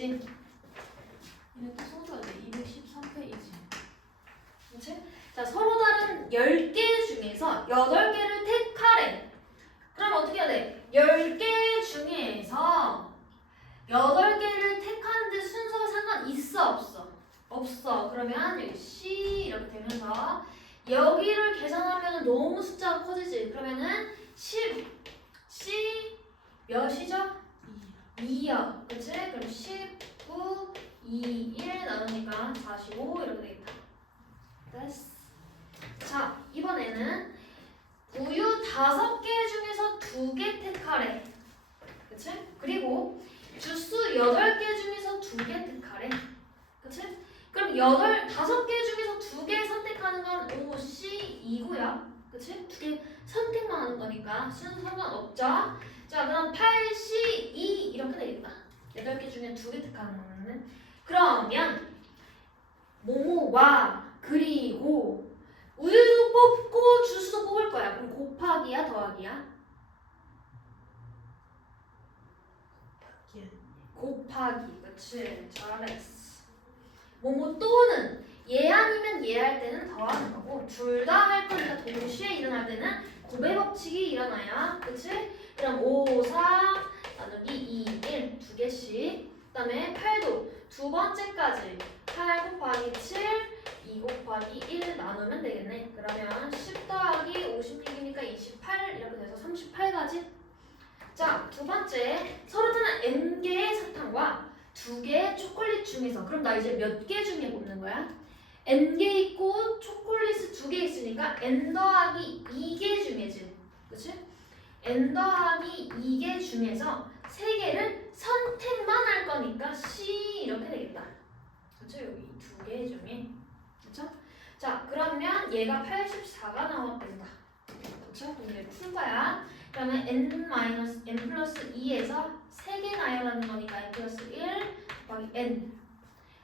페이지. 이렇게 써줘야 돼. 213페이지. 그치? 자, 서로 다른 10개 중에서 8개를 택하래. 그럼 어떻게 해야 돼? 10개 중에서 8개를 택하는데 순서가 상관 있어 없어? 없어. 그러면 여기 C 이렇게 되면서 여기를 계산하면 너무 숫자가 커지지. 그러면은 10 C 몇이죠? 2요. 그치? 그럼 19 2 1 나누니까 45 이렇게 되겠다. 됐어. 자, 이번에는 우유 5개 중에서 2개 택하래. 그치? 그리고 주스 8개 중에서 2개 택하래. 그치? 그럼 5개 중에서 2개 선택하는 건 O, C, 2고요. 그치? 2개 선택만 하는 거니까 순서 상관없죠? 자, 그럼 8, C, 2 이렇게 되겠다. 8개 중에 2개 택하는 거는. 그러면 모모와 그리고 우유도 뽑고 주스도 뽑을 거야. 그럼 곱하기야 더하기야? 곱하기. 그치? 잘했어. 모모 또는 얘 아니면 얘 할 때는 더하는 거고 둘 다 할 거니까 동시에 일어날 때는 곱의 법칙이 일어나야. 그치? 그럼 5, 4 나누기 2, 1 두 개씩. 그 다음에 8도 두 번째까지 8 곱하기 7 2 곱하기 1 나누면 되겠네. 그러면 10 더하기 56이니까 28 이렇게 돼서 38가지. 자, 두 번째 서로 다른 n개의 사탕과 2개의 초콜릿 중에서 그럼 나 이제 몇 개 중에 뽑는 거야? n개 있고 초콜릿 2개 있으니까 n 더하기 2개 중에지. 그치? n 더하기 2개 중에서 3개를 선택만 할 거니까 C 이렇게 되겠다. 그쵸? 여기 2개 중에. 그쵸? 자, 그러면 얘가 84가 나왔단다. 그쵸? 그럼 얘를 풀 거야. 그러면 n 플러스 2에서 3개 나열하는 거니까 n 플러스 1 곱하기 n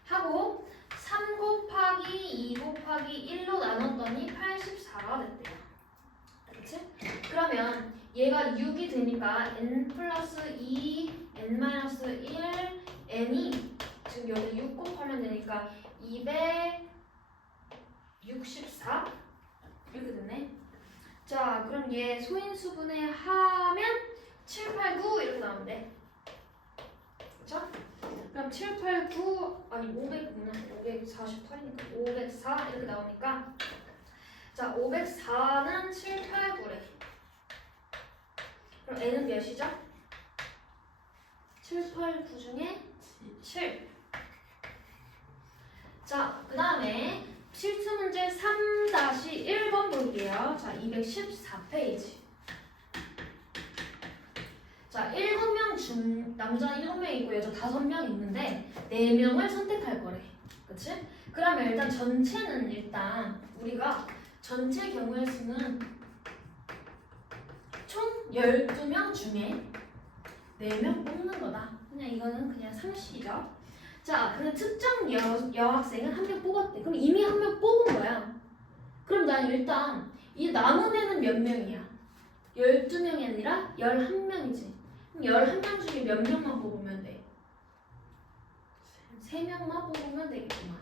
하고 3 곱하기 2 곱하기 1로 나눴더니 84가 됐대요. 그치? 그러면 얘가 6이 되니까 n 플러스 2 n 마이너스 1 n이 지금 여기 6 곱하면 되니까 264 이렇게 됐네. 자, 그럼 얘 소인수분해 하면 7, 8, 9 이렇게 나오면 돼. 그쵸? 그럼 7, 8, 9 아니 548이니까 504 이렇게 나오니까 자, 504는 7, 8, 9래. 그럼 n은 몇이죠? 7, 8, 9 중에 7. 자, 그 다음에 실수 문제 3-1번 볼게요. 자, 214페이지. 자, 7명 중 남자 7명 있고 여자 5명 있는데 4명을 선택할 거래. 그치? 그러면 일단 전체는 일단 우리가 전체 경우의 수는 총 12명 중에 4명 뽑는 거다. 그냥 이거는 그냥 상식이죠. 자, 근데 특정 여학생은 1명 뽑았대. 그럼 이미 1명 뽑은 거야. 그럼 난 일단 이 남은 애는 몇 명이야? 12명이 아니라 11명이지. 그럼 11명 중에 몇 명만 뽑으면 돼? 3명만 뽑으면 되겠구만.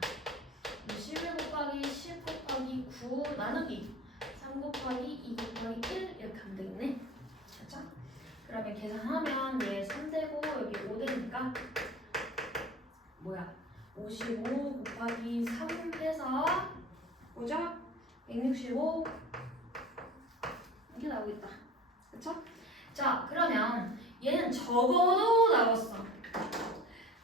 11 곱하기 10 곱하기 9 나누기 3 곱하기 2 곱하기 1 이렇게 하면 되겠네. 그렇죠? 그러면 계산하면 얘 3되고 여기 5되니까 뭐야? 55 곱하기 3 해서 뭐죠? 165 이게 나오겠다. 그쵸? 자, 그러면 얘는 적어도 나왔어.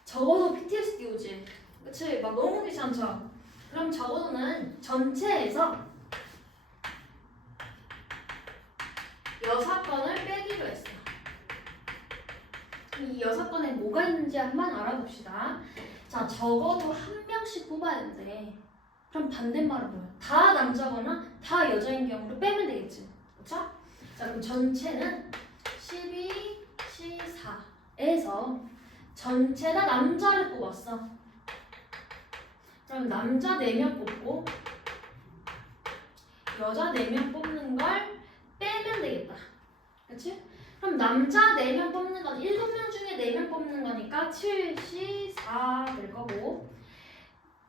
적어도 PTSD 오지. 그치? 막 너무 귀찮죠? 그럼 적어도는 전체에서 6건을 빼기로 했어. 이 6건에 뭐가 있는지 한번 알아봅시다. 자, 적어도 1명씩 뽑아야 되는데 그럼 반대말은 뭐야? 다 남자거나 다 여자인 경우로 빼면 되겠지. 그쵸? 자, 그럼 전체는 12, 14에서 전체 다 남자를 뽑았어. 그럼 남자 4명 뽑고 여자 4명 뽑는 걸 빼면 되겠다. 그치? 그럼 남자 4명 뽑는 건 7명 중에 4명 뽑는 거니까 7, 14 4 될 거고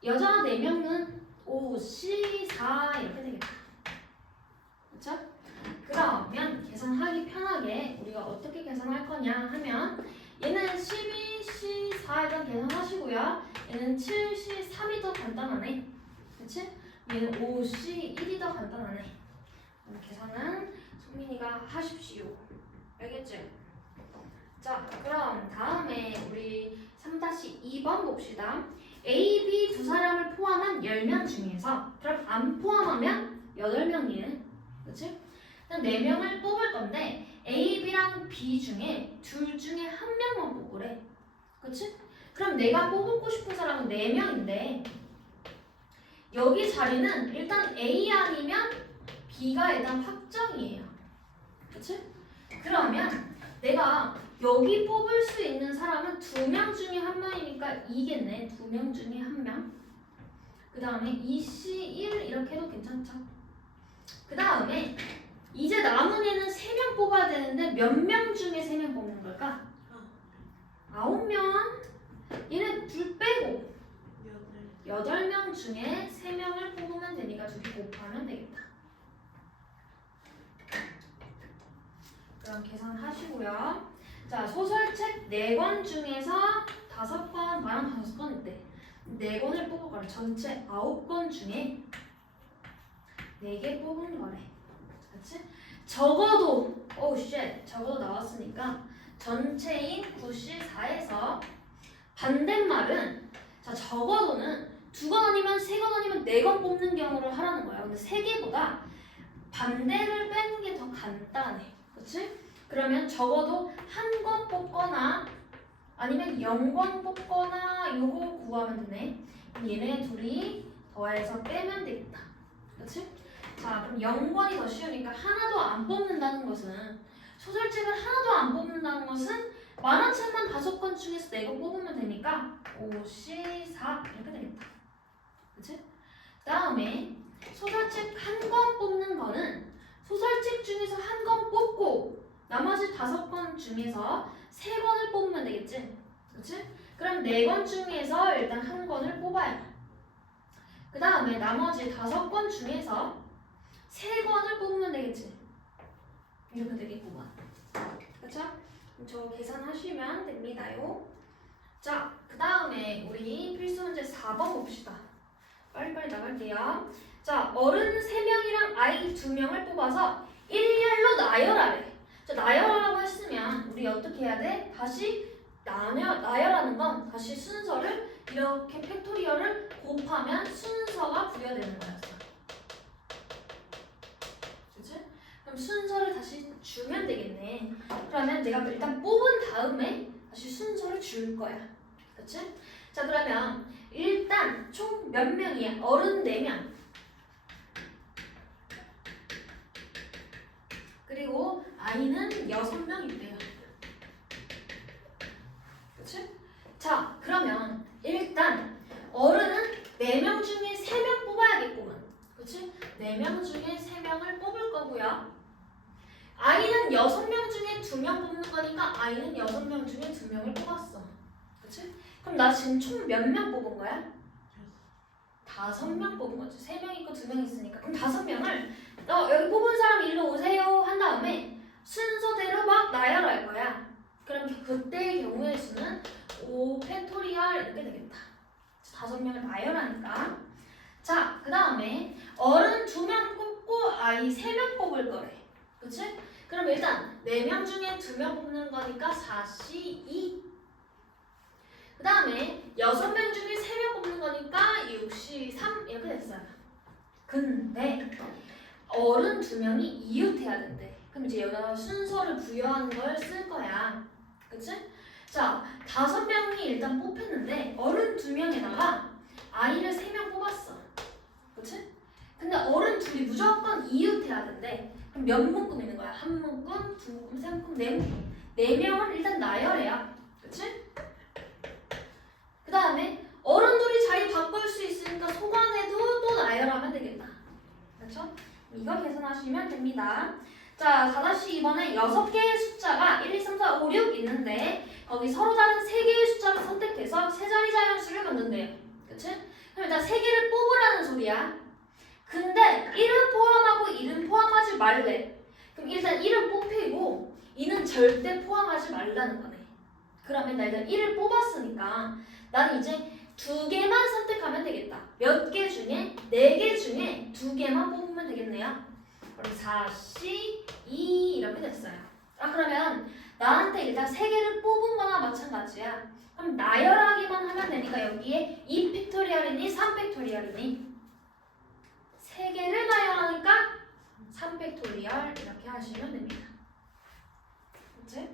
여자 4명은 5, C, 4 이렇게 되겠다. 그렇죠? 그러면 계산하기 편하게 우리가 어떻게 계산할 거냐 하면 얘는 12, C, 4 일단 계산하시고요. 얘는 7, C, 3이 더 간단하네. 그치? 얘는 5, C, 1이 더 간단하네. 계산은 송민이가 하십시오. 알겠지? 자, 그럼 다음에 우리 3-2번 봅시다. A, B 두 사람을 포함한 10명 중에서 그럼 안 포함하면 8명이네. 그치? 4명을 뽑을 건데 A, B랑 B 중에 둘 중에 한 명만 뽑으래. 그치? 그럼 내가 뽑고 싶은 사람은 4명인데 여기 자리는 일단 A 아니면 B가 일단 확정이에요. 그치? 그러면 내가 여기 뽑을 수 있는 사람은 2명 중에 한 명이니까 이겠네. 2명 중에 한 명. 그 다음에 2C1 이렇게 해도 괜찮죠? 그 다음에 이제 남은 애는 3명 뽑아야 되는데 몇 명 중에 3명 뽑는 걸까? 9명. 얘네 둘 빼고 8명 중에 3명을 뽑으면 되니까 둘이 곱하면 되겠다. 그럼 계산하시고요. 자, 소설책 4권 중에서 5권, 나랑 5권 있대. 4권을 뽑을 거래. 전체 9권 중에 4개 뽑은 거래. 그렇지? 적어도 적어도 나왔으니까 전체인 9C4에서 반대말은 자, 적어도는 2권 아니면 3권 아니면 4권 뽑는 경우를 하라는 거야. 근데 3개보다 반대를 빼는 게 더 간단해. 그렇지? 그러면 적어도 1권 뽑거나 아니면 0권 뽑거나 요거 구하면 되네. 그럼 얘네 둘이 더해서 빼면 되겠다. 그렇지? 자, 그럼 0권이 더 쉬우니까 하나도 안 뽑는다는 것은 소설책을 하나도 안 뽑는다는 것은 만화책만 5권 중에서 4권 뽑으면 되니까 5C4 이렇게 되겠다. 그치? 그 다음에 소설책 1권 뽑는 거는 소설책 중에서 1권 뽑고 나머지 5권 중에서 3권을 뽑으면 되겠지? 그치? 그럼 4권 중에서 일단 1권을 뽑아야 돼. 그 다음에 나머지 5권 중에서 3권을 뽑으면 되겠지? 이렇게 되겠구만. 그쵸? 저 계산하시면 됩니다요. 자, 그 다음에 우리 필수 문제 4번 봅시다. 빨리빨리 나갈게요. 자, 어른 3명이랑 아이 2명을 뽑아서 일렬로 나열하래. 자, 나열하라고 했으면 우리 어떻게 해야 돼? 다시 나열하는 건 다시 순서를 이렇게 팩토리얼을 곱하면 순서가 부여되는 거였어. 그치? 그럼 순서를 다시 주면 되겠네. 그러면 내가 일단 뽑은 다음에 다시 순서를 줄 거야. 그치? 자, 그러면 일단 총 몇 명이야? 어른 4명. 그리고 아이는 6명이래요. 그치? 자, 그러면 일단 어른은 4명 중에 3명 뽑아야겠구만. 그치? 4명 중에 3명을 뽑을 거고요. 아이는 6명 중에 2명 뽑는 거니까 아이는 6명 중에 2명을 뽑았어. 그치? 그럼 나 지금 총 몇 명 뽑은 거야? 5명 뽑은 거지. 3명 있고 2명 있으니까. 그럼 5명을 여기 뽑은 사람 일로 오세요 한 다음에 순서대로 막 나열할 거야. 그럼 그때의 경우의 수는 5 팩토리얼 이렇게 되겠다. 5명을 나열하니까. 자, 그 다음에 어른 2명 뽑고 아이 3명 뽑을 거래. 그치? 그럼 일단 4명 중에 2명 뽑는 거니까 4C2. 그 다음에 6명 중에 3명 뽑는 거니까 6C3 이렇게 됐어요. 근데 어른 2명이 이웃해야 된대. 그럼 이제 여기다 순서를 부여하는 걸 쓸 거야. 그치? 자, 5명이 일단 뽑혔는데 어른 2명에다가 아이를 3명 뽑았어. 그치? 근데 어른 둘이 무조건 이웃해야 된대. 그럼 몇 묶음 있는 거야? 1묶음, 2묶음, 3묶음, 4묶음. 4명은 일단 나열해야. 그치? 그 다음에 어른들이 자리 바꿀 수 있으니까 소관에도 또 나열하면 되겠다. 그렇죠? 이거 계산하시면 됩니다. 자, 4-2번에 6개의 숫자가 1, 2, 3, 4, 5, 6 있는데 거기 서로 다른 3개의 숫자를 선택해서 세 자리 돼요. 그치? 그럼 일단 3개를 뽑으라는 소리야. 근데 1은 포함하고 2는 포함하지 말래. 그럼 일단 1은 뽑히고 2는 절대 포함하지 말라는 거네. 그러면 나 일단 1을 뽑았으니까 나는 이제 2개만 선택하면 되겠다. 몇 개 중에? 4개 중에 2개만 뽑으면 되겠네요. 그럼 4C 2 이렇게 됐어요. 그러면 나한테 일단 3개를 뽑은 거나 마찬가지야. 그럼 나열하기만 하면 되니까 여기에 2팩토리얼이니 3팩토리얼이니 3개를 나열하니까 3팩토리얼 이렇게 하시면 됩니다. 그치?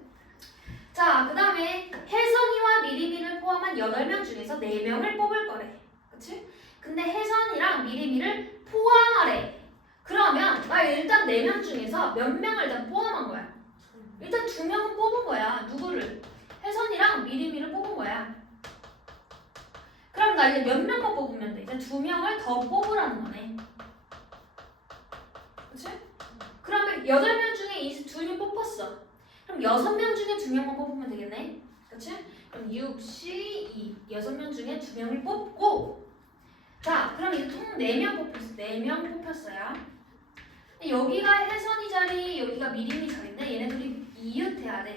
자, 그 다음에 혜선이와 미리미를 포함한 8명 중에서 4명을 뽑을 거래. 그치? 근데 혜선이랑 미리미를 포함하래. 그러면 나 일단 4명 중에서 몇 명을 일단 포함한 거야? 일단 2명은 뽑은 거야. 누구를? 혜선이랑 미리미를 뽑은 거야. 그럼 나 이제 몇 명만 뽑으면 돼? 이제 2명을 더 뽑으라는 거네. 그치? 그러면 8명 중에 2명 뽑았어. 그럼 6명 중에 2명만 뽑으면 되겠네. 그치? 그럼 6C2 6명 중에 2명을 뽑고 자, 그럼 이제 총 4명 뽑혔어. 4명 뽑혔어요. 여기가 혜선이 자리, 여기가 미리미 자리인데 얘네들이 이웃해야 돼.